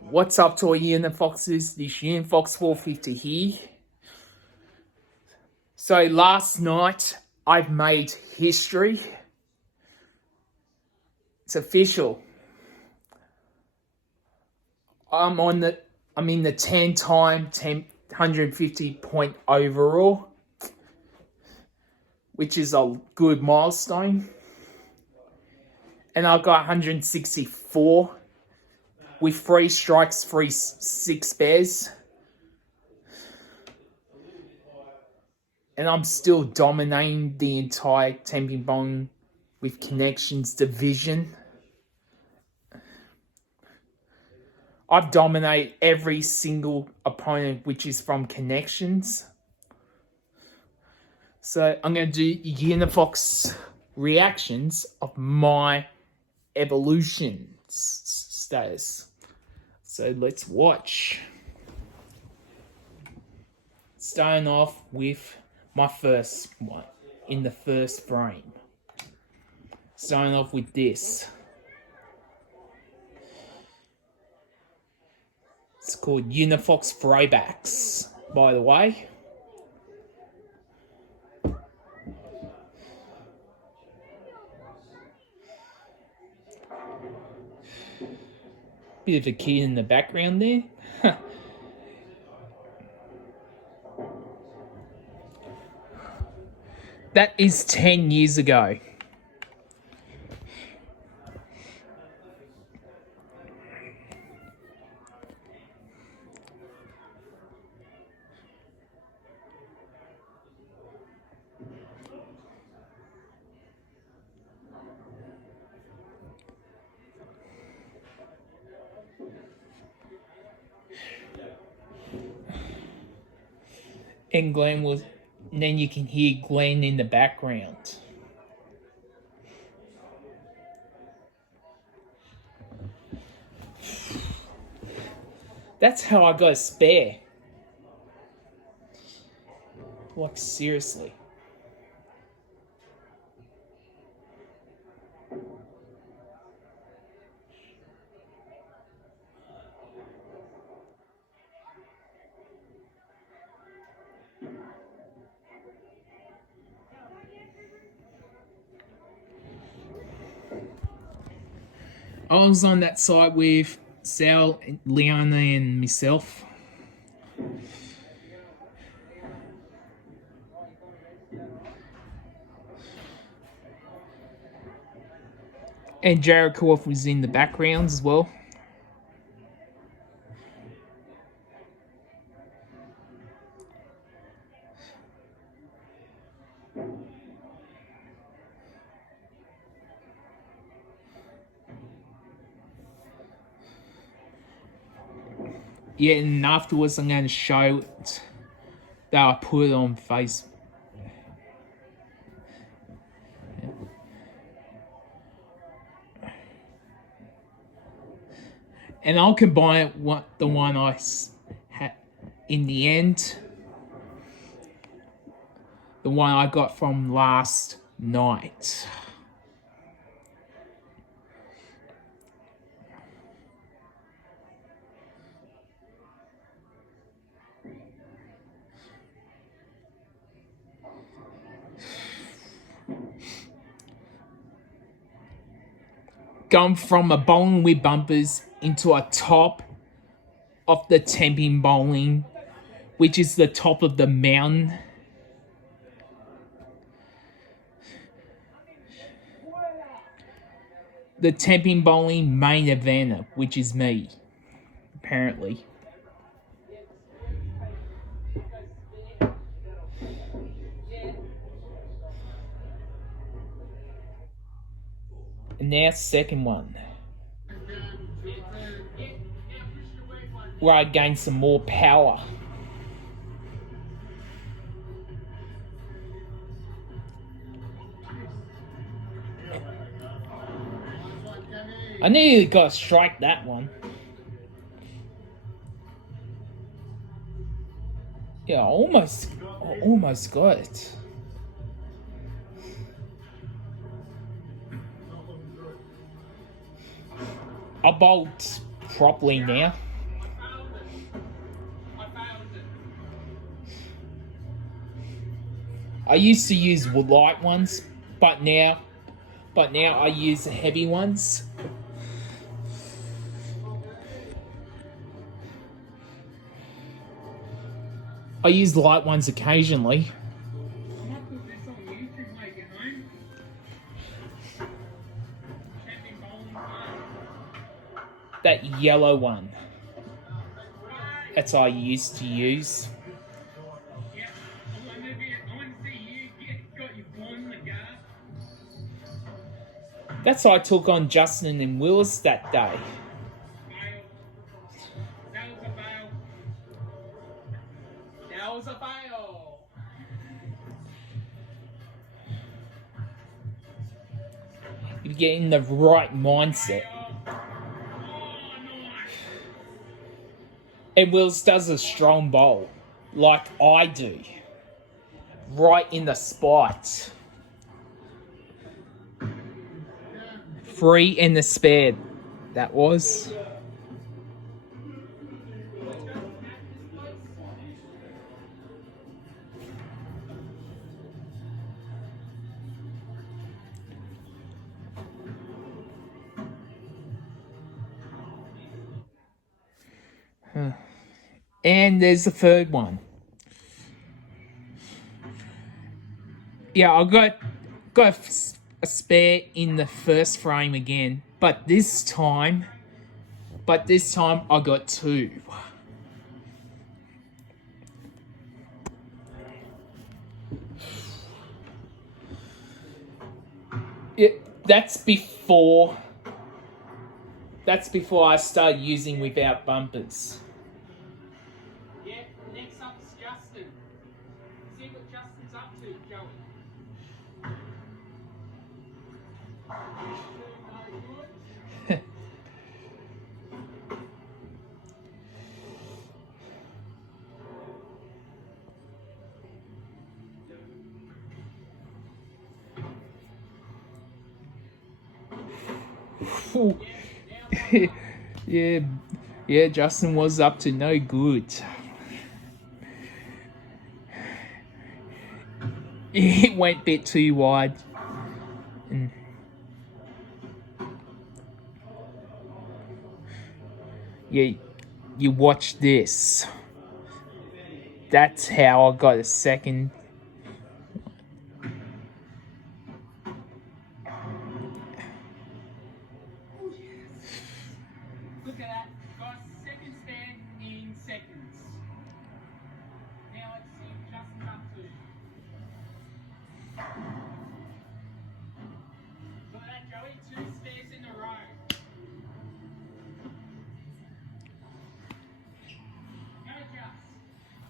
What's up to all Unitfoxes? This Unitfox 450 here. So last night I've made history. It's official. I'm in the 10-time 150 point overall, which is a good milestone. And I got 164 with 3 strikes, 6 spares. And I'm still dominating the entire Temping Bong with Connections division. I've dominated every single opponent which is from Connections. So I'm going to do Unitfox reactions of my evolution status. So let's watch. Starting off with my first one in the first frame. Starting off with this. It's called Unitfox Throwbacks, by the way. Bit of a kid in the background there. That is 10 years ago. And Glenn was, and then you can hear Glenn in the background. That's how I got a spare. Like, seriously. I was on that site with Sal, Leona, and myself. And Jericho was in the background as well. Yeah, and afterwards I'm going to show it that I put it on Facebook. And I'll combine it, the one I had in the end. The one I got from last night. Gone from a bowling with bumpers into a top of the Temping bowling, which is the top of the mountain. The Temping bowling main eventer, which is me, apparently. And now second one, where I gain some more power. I nearly got to strike that one. Yeah, I almost got it. I bowled properly now. I used to use light ones, but now I use the heavy ones. I use light ones occasionally. That yellow one. That's what I used to use. That's what I took on Justin and Willis that day. That was a fail. You get in the right mindset. And Wills does a strong bowl, like I do. Right in the spot. 3 in the spare. That was. And there's the third one. Yeah, I got a spare in the first frame again, but this time I got 2. Yeah, that's before I started using without bumpers. Yeah, next up's Justin. See what Justin's up to, Joey. yeah, Justin was up to no good. It went a bit too wide. Yeah, you watch this. That's how I got a second. Look at that. Got a second stand in seconds. Now let's see what Justin's up to. Look at that, Joey. 2 spares in a row.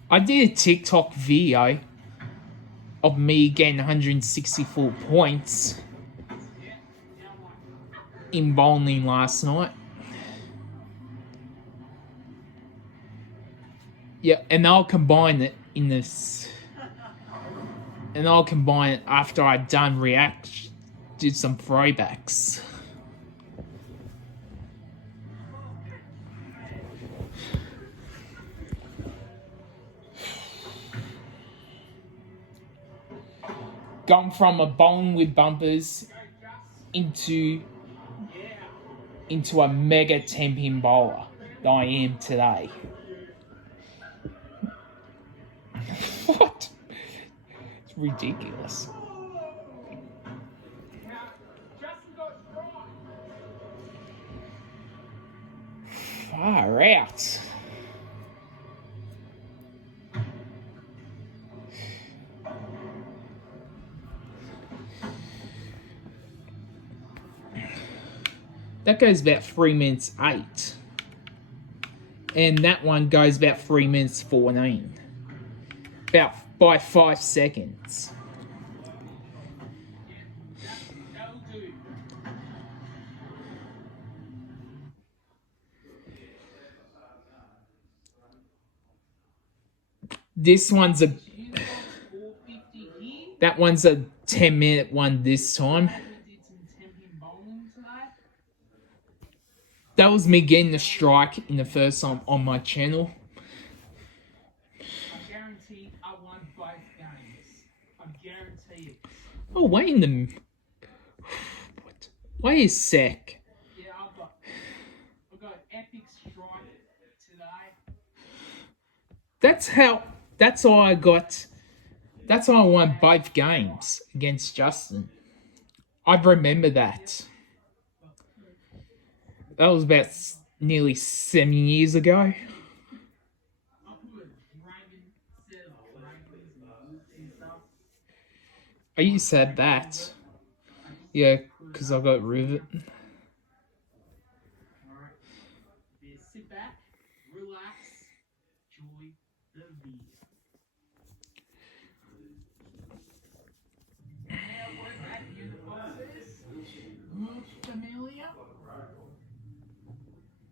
I did a TikTok video of me getting 164 points in bowling last night. Yeah, and I'll combine it in this. And I'll combine it after I've done did some throwbacks. Gone from a bowling with bumpers into a mega 10-pin bowler that I am today. What? It's ridiculous. Far out. That goes about 3 minutes 8. And that one goes about 3 minutes 14. About by 5 seconds. This one's that one's a 10-minute one this time. That was me getting the strike in the first time on my channel. I guarantee I won both games. I Oh, wait in the... What? Wait a sec. Yeah, I've got epic strike today. That's how I got... That's how I won both games against Justin. I remember that. That was about nearly 7 years ago. Oh, you said that. Yeah, because I got rid of it. Alright. Sit back, relax, enjoy the video. Now we're at Unitfox's. Looks familiar.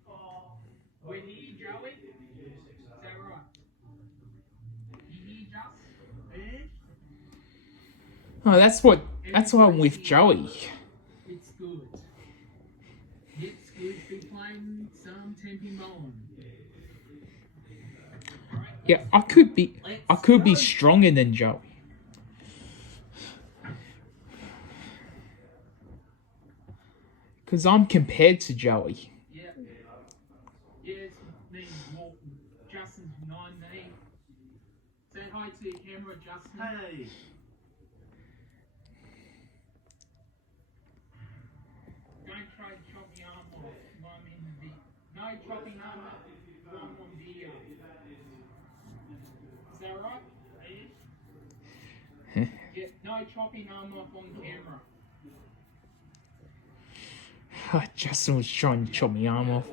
Oh, we're here, Joey. Is that right? You here, Just? Oh, that's why I'm with Joey. It's good. It's good to be playing some temping bowling. Yeah, I could be stronger than Joey. Because I'm compared to Joey. Yeah. Yes, me, Walton. Justin's 19. Say hi to your camera, Justin. Hey. Don't try to chop your arm off while I'm in the video. No chopping arm off while I'm on video. Is that right? Yeah, no chopping arm off on camera. Justin was trying to chop my arm off.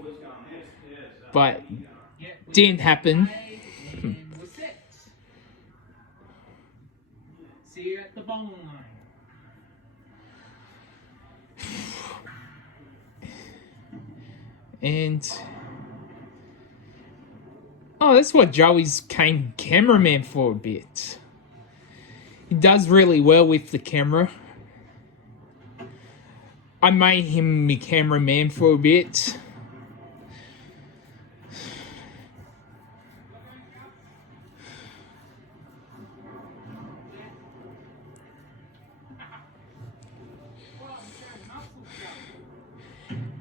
But didn't happen. And we're set. See you at the bowling lane. And oh, that's what Joey's came cameraman for a bit. He does really well with the camera. I made him my cameraman for a bit.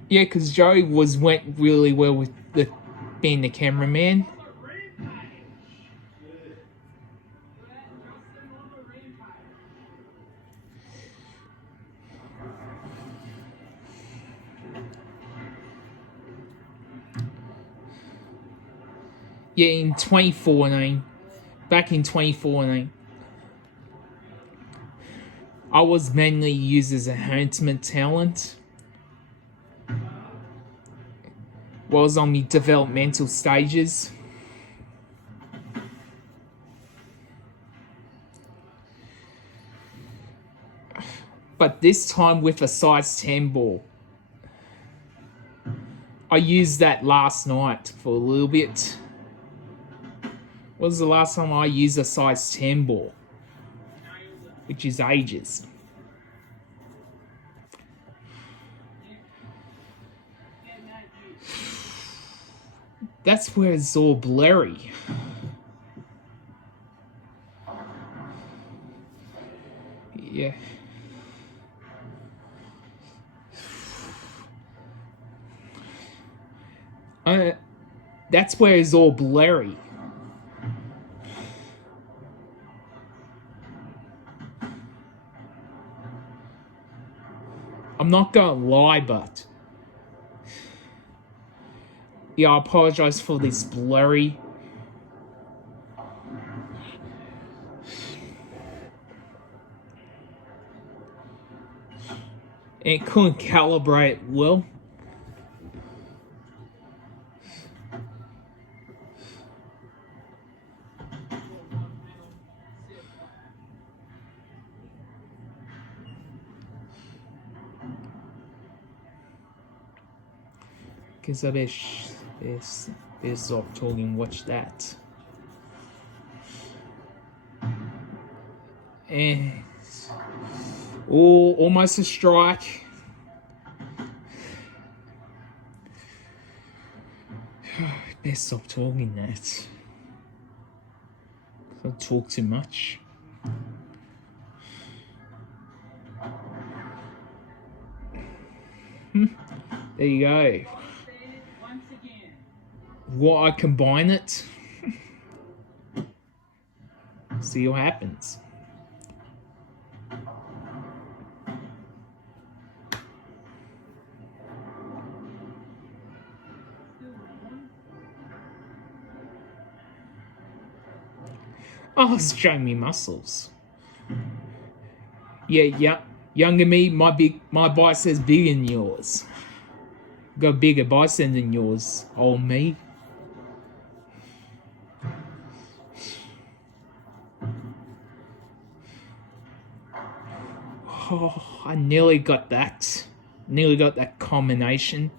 Yeah, because Joey went really well with being the cameraman. Yeah, in 2014, back in 2014, I was mainly used as a enhancement talent. Was on the developmental stages. But this time with a size 10 ball. I used that last night for a little bit. What was the last time I used a size 10 ball? Which is ages. That's where it's all blurry. Yeah. That's where it's all blurry. I'm not gonna lie, but yeah, I apologize for this blurry. And it couldn't calibrate well. Because I better stop talking, watch that. And oh, almost a strike. Better stop talking that. I talk too much. There you go. Once again. What I combine it. See what happens. Oh, it's showing me muscles. Yeah. Younger me, my bicep's bigger than yours. Got a bigger bicep than yours, old me. Oh, I nearly got that. Nearly got that combination.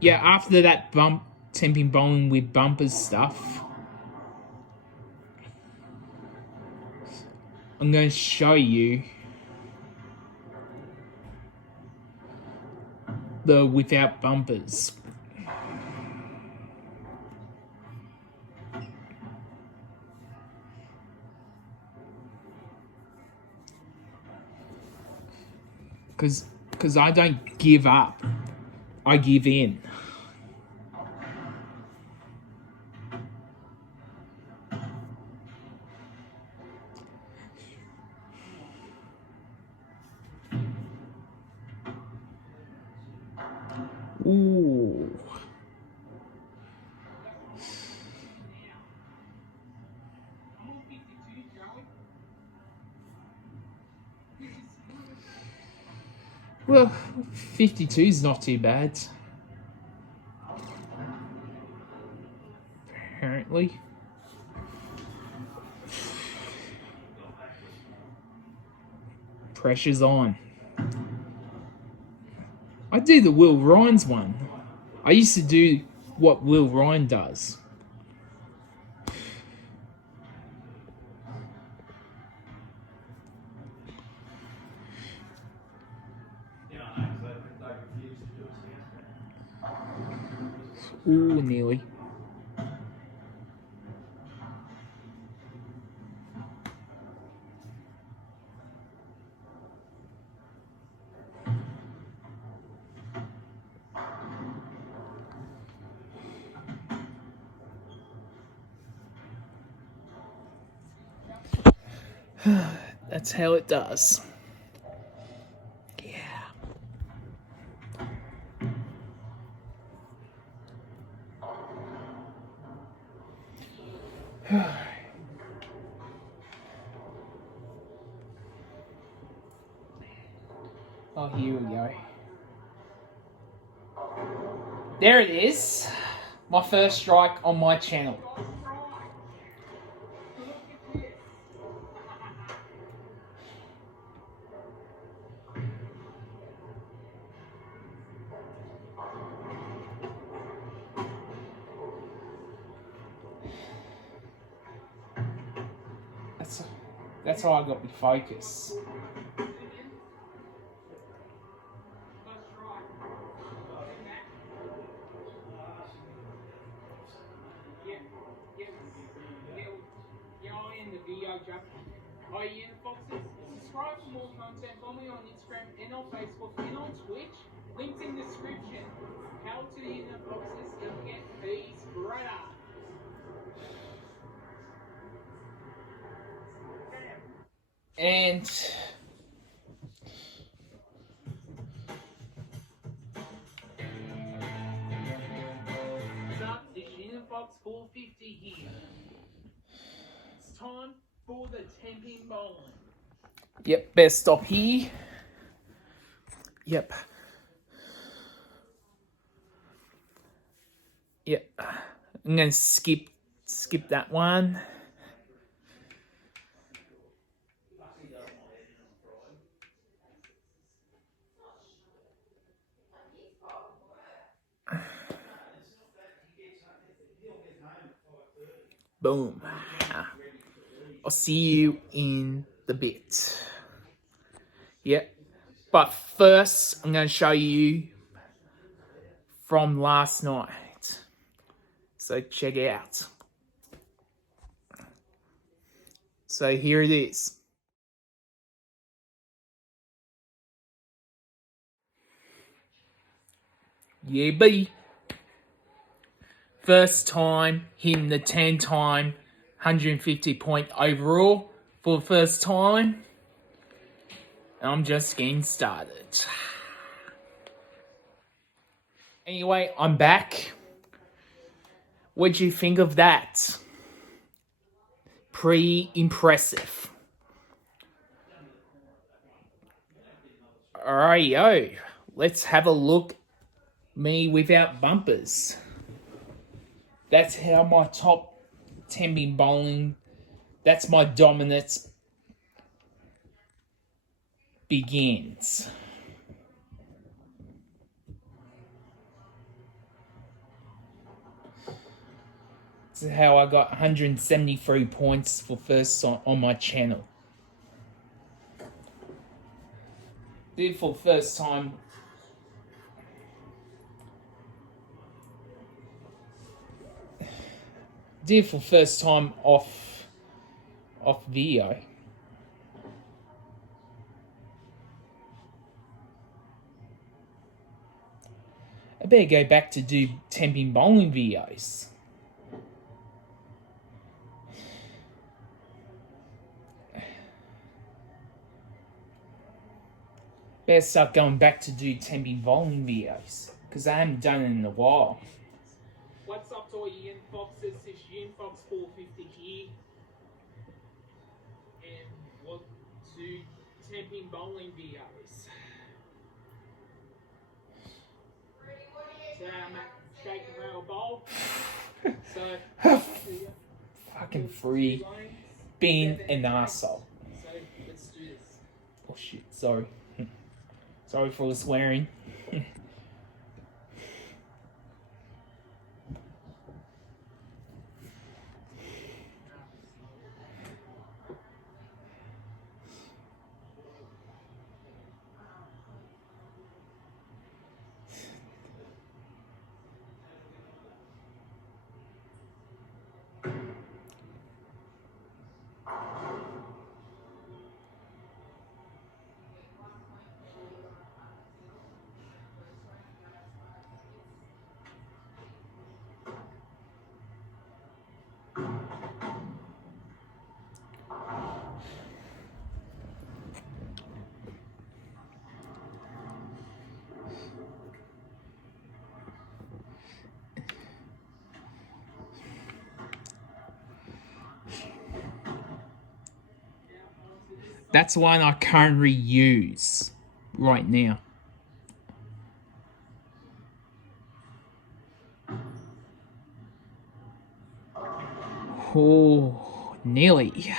Yeah, after that temping bowling with bumpers stuff, I'm going to show you the without bumpers. Because I don't give up. I give in. Ooh. Well, 52 is not too bad. Apparently. Pressure's on. I do the Will Ryan's one. I used to do what Will Ryan does. Ooh, nearly. That's how it does. Yeah. Oh, here we go. There it is. My first strike on my channel. That's how I got my focus. Hi Unitfoxes, subscribe for more content, follow me on Instagram and on Facebook and on Twitch, links in the description. How to the Unitfoxes and get these brother. And What's up? This is Unitfox 450 here. It's time for the temping bowling. yep, best stop here. Yep. Yeah, I'm gonna skip that one. Boom. I'll see you in the bit. Yep. But first, I'm going to show you from last night. So check it out. So here it is. Yeah, B. First time hitting the 10 time 150 point overall for the first time. And I'm just getting started. Anyway, I'm back. What'd you think of that? Pretty impressive. Alright, let's have a look. Me without bumpers. That's how my top 10 pin bowling, that's my dominance begins. This is how I got 173 points for first time on my channel. Did for first time. Did for first time off video. I better go back to do 10 pin bowling videos. Better start going back to do 10 pin bowling videos, because I haven't done it in a while. What's up to all Unitfoxes? It's Unitfox 450 here. And we'll do 10 pin bowling videos. So I'm at Shake and Rattle Bowl. So Fucking free. Being an arsehole. So let's do this. Oh shit, sorry. Sorry for the swearing. That's one I currently use right now. Oh, nearly.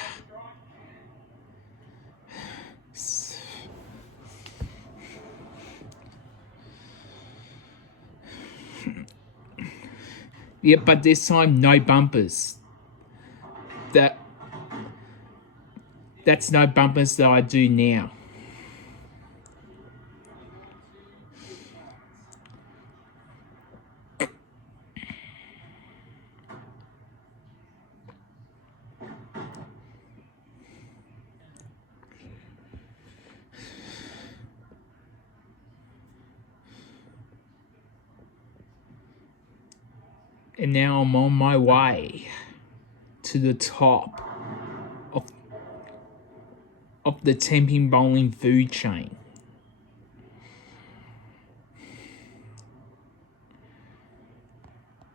Yep, but this time no bumpers. That's no bumpers that I do now. And now I'm on my way to the top of the 10 pin bowling food chain.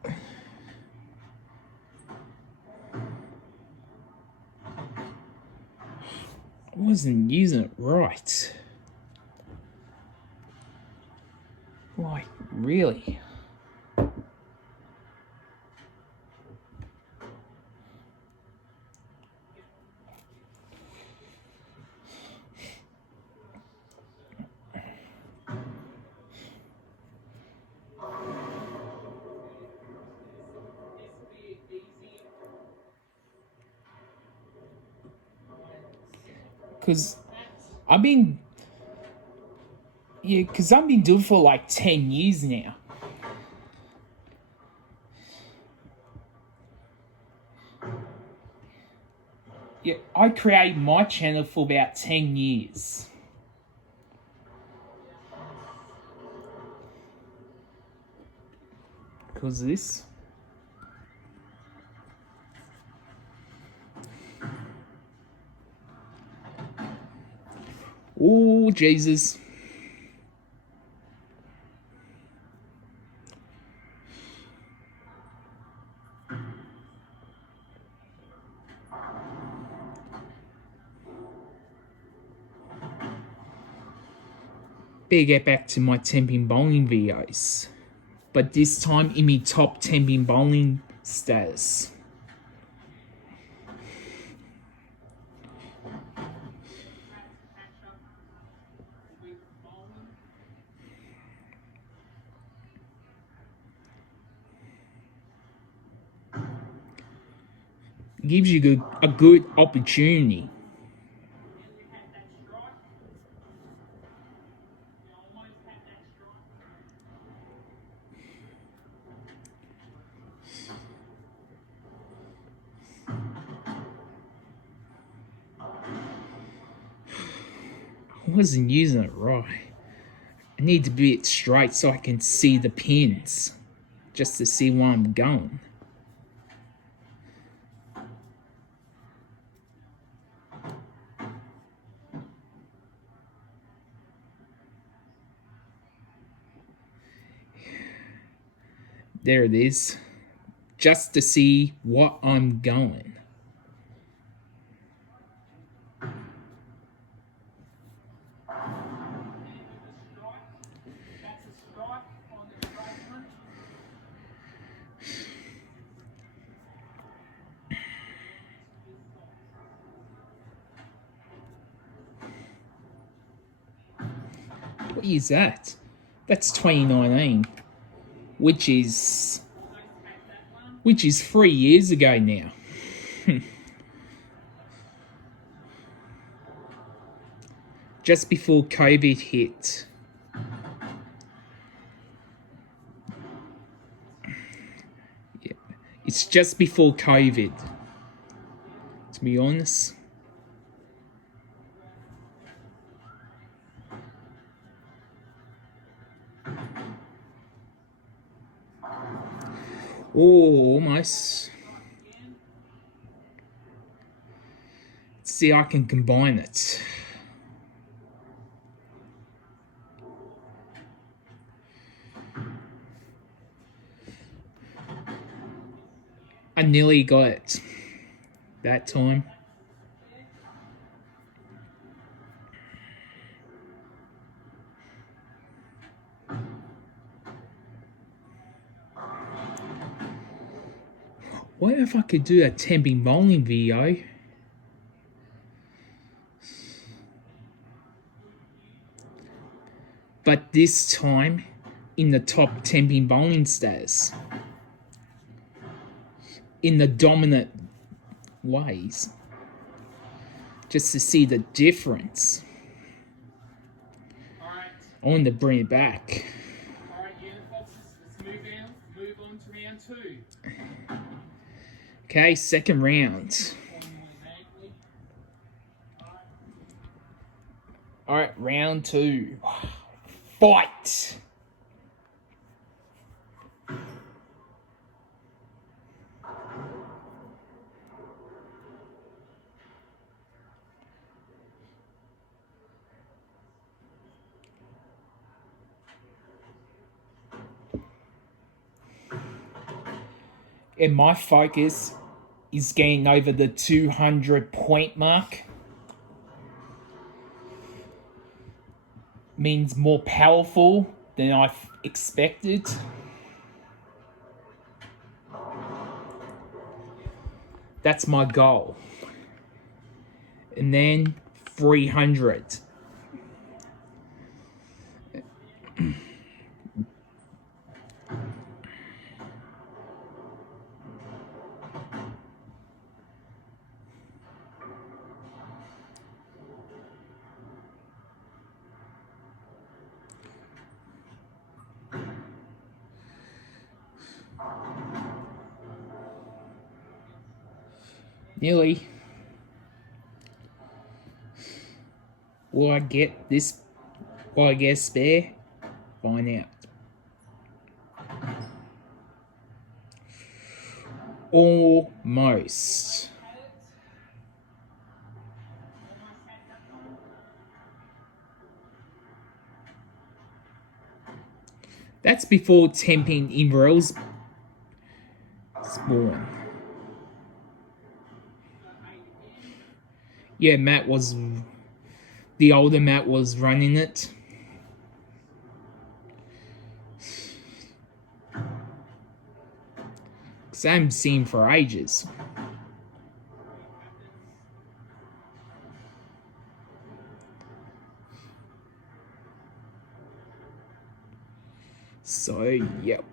I wasn't using it right. Like, really? Because I've been doing it for like 10 years now. Yeah, I created my channel for about 10 years. Because of this. Oh, Jesus. Better get back to my 10-pin bowling videos. But this time in my top 10-pin bowling status. Gives you a good opportunity. I wasn't using it right. I need to be it straight so I can see the pins. Just to see where I'm going. There it is. Just to see what I'm going. What is that? That's 2019. Which is 3 years ago now. Just before COVID hit. Yeah. It's just before COVID. To be honest. Oh, almost. Let's see how I can combine it. I nearly got it that time. What if I could do a 10-pin bowling video? But this time in the top 10-pin bowling status. In the dominant ways. Just to see the difference. Alright. I want to bring it back. Alright, Unitfoxes, let's move on to round 2. Okay, second round. Alright, round 2. Fight! And my focus is getting over the 200 point mark. Means more powerful than I expected. That's my goal. And then 300. Nearly. Will I get this? Will I get a spare? Find out. Almost. That's before temping Inverell's spawn. Yeah, the older Matt was running it. Because I haven't seen for ages. So, yep.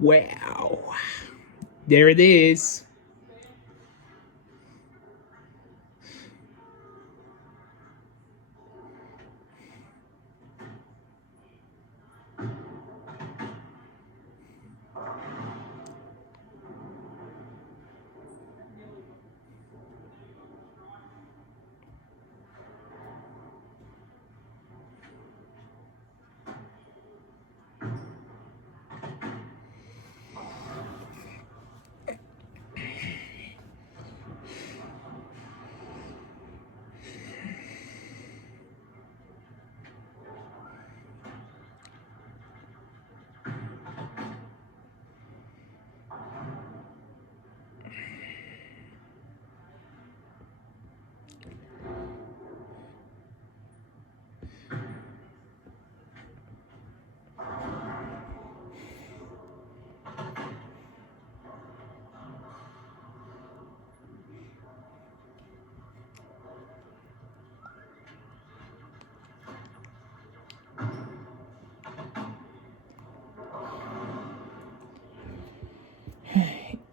Wow. There it is.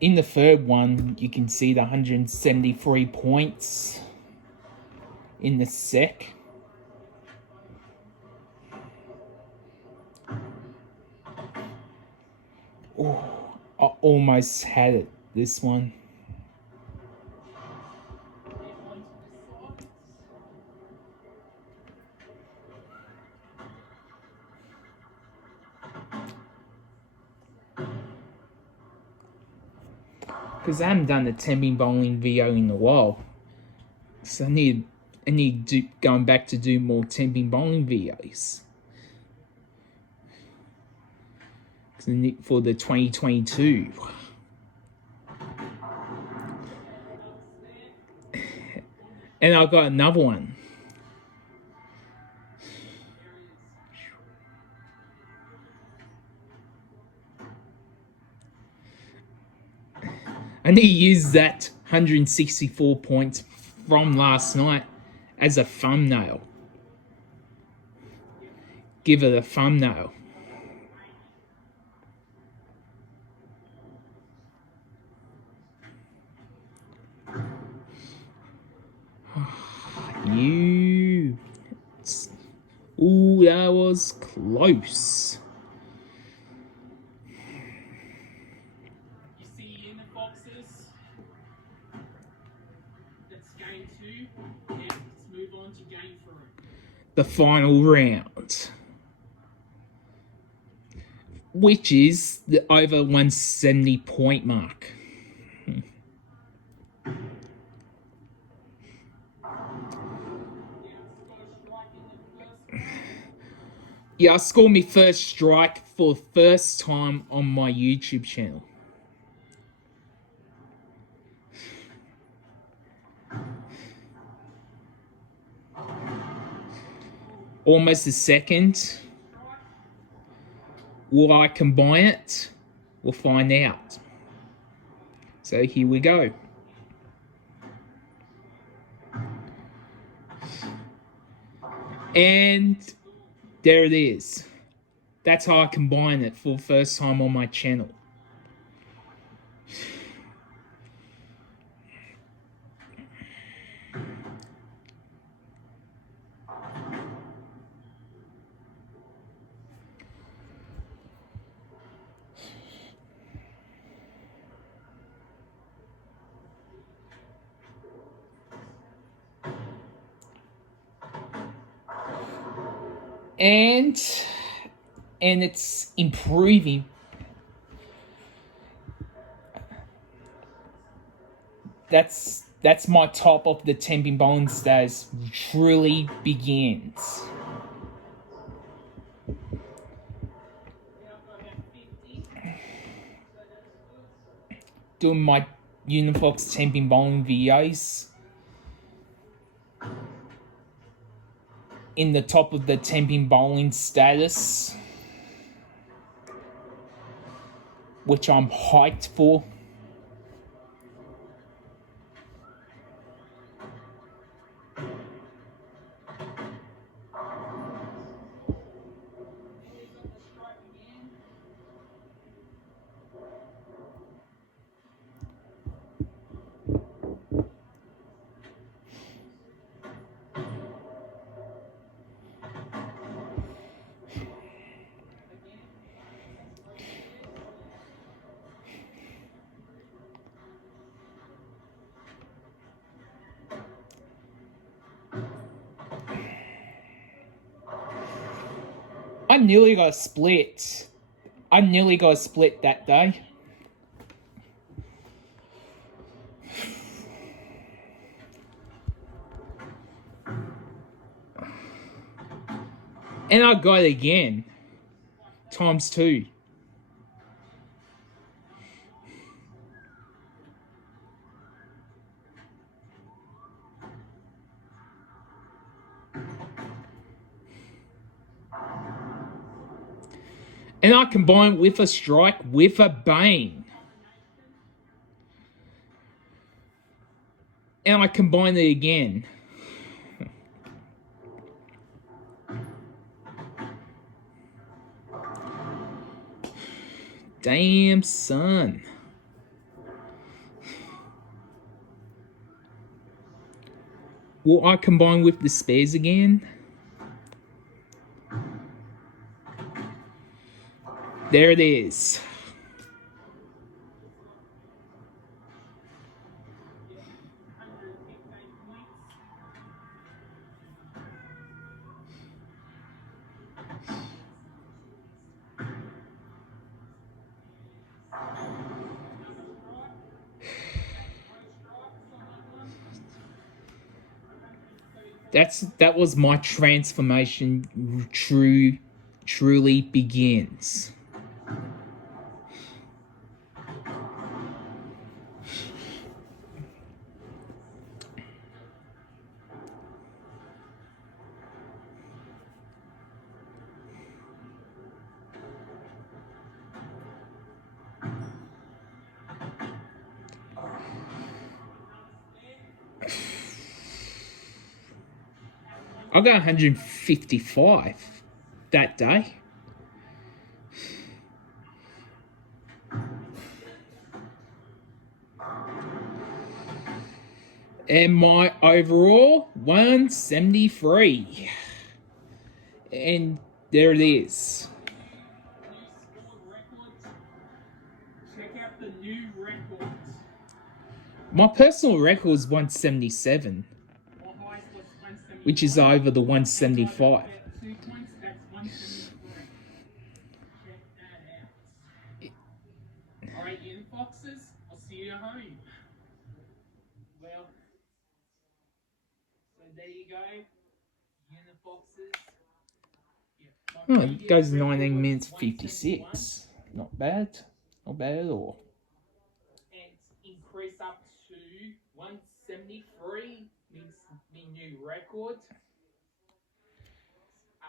In the third one, you can see the 173 points in the sec. Oh, I almost had it, this one. Because I haven't done a temping bowling video in a while. So I need to going back to do more temping bowling videos. For the 2022. And I've got another one. I need to use that 164 points from last night as a thumbnail. Give it a thumbnail. You. Ooh, that was close. You see Unitfoxes? That's game 2. Now let's move on to game 3. The final round. Which is the over 170 point mark. Yeah, I scored my first strike for the first time on my YouTube channel. Almost a second. Will I combine it? We'll find out. So here we go. And there it is. That's how I combine it for the first time on my channel. and it's improving. That's my top of the temping bowling status truly begins. Doing my Unitfox temping bowling videos. In the top of the temping bowling status, which I'm hyped for. I nearly got a split. I nearly got a split that day. And I got it again. ×2. And I combined with a strike with a bang. And I combined it again. Damn, son. Will I combine with the spares again? There it is. That was my transformation truly begins. I got 155 that day. And my overall 173. And there it is. Check out the new records. My personal record is 177, which is over the 175. Alright, Unitfoxes, I'll see you at home. Well, so there you go. Unitfoxes. Oh, it goes 19 minutes 56. Not bad. Not bad at all. And increase up to 173 means the new record.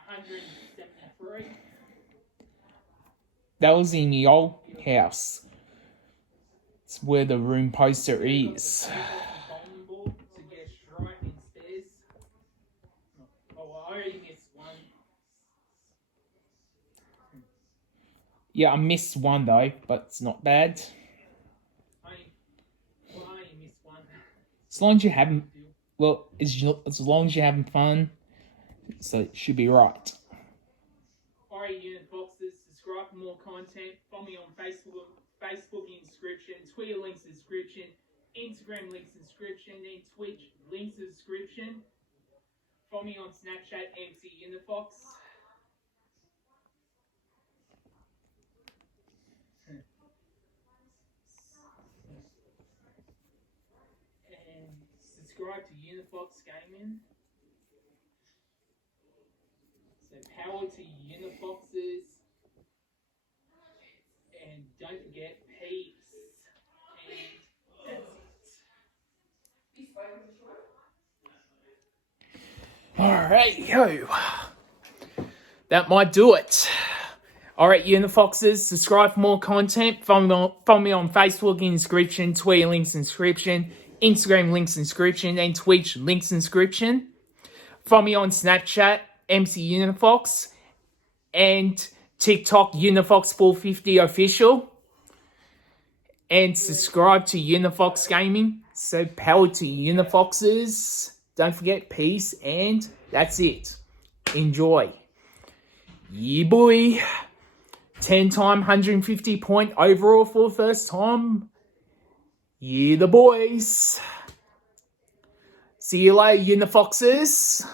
173. That was in the old house. It's where the room poster is. To get a strike and spares. Oh, I already missed one. Yeah, I missed one though, but it's not bad. I missed one. As long as you haven't, well, as long as you're having fun, so it should be right. Alright, Unitfoxes, subscribe for more content. Follow me on Facebook in description, Twitter links in description, Instagram links in description, and Twitch links in description. Follow me on Snapchat, MC Unitfox. subscribe to Unitfox Gaming. So power to Unitfoxes. And don't forget peace. And that's it. Alright, yo. That might do it. Alright, Unifoxes, subscribe for more content. Follow me on Facebook in description, Twitter links in description, Instagram links in description, and Twitch links in description. Follow me on Snapchat, MC Unifox, and TikTok Unifox450 official. And subscribe to Unifox Gaming. So power to Unifoxes. Don't forget peace, and that's it. Enjoy. Yeah, boy. 10-time 150 point overall for the first time. Yeah, the boys. See you later, Unifoxes.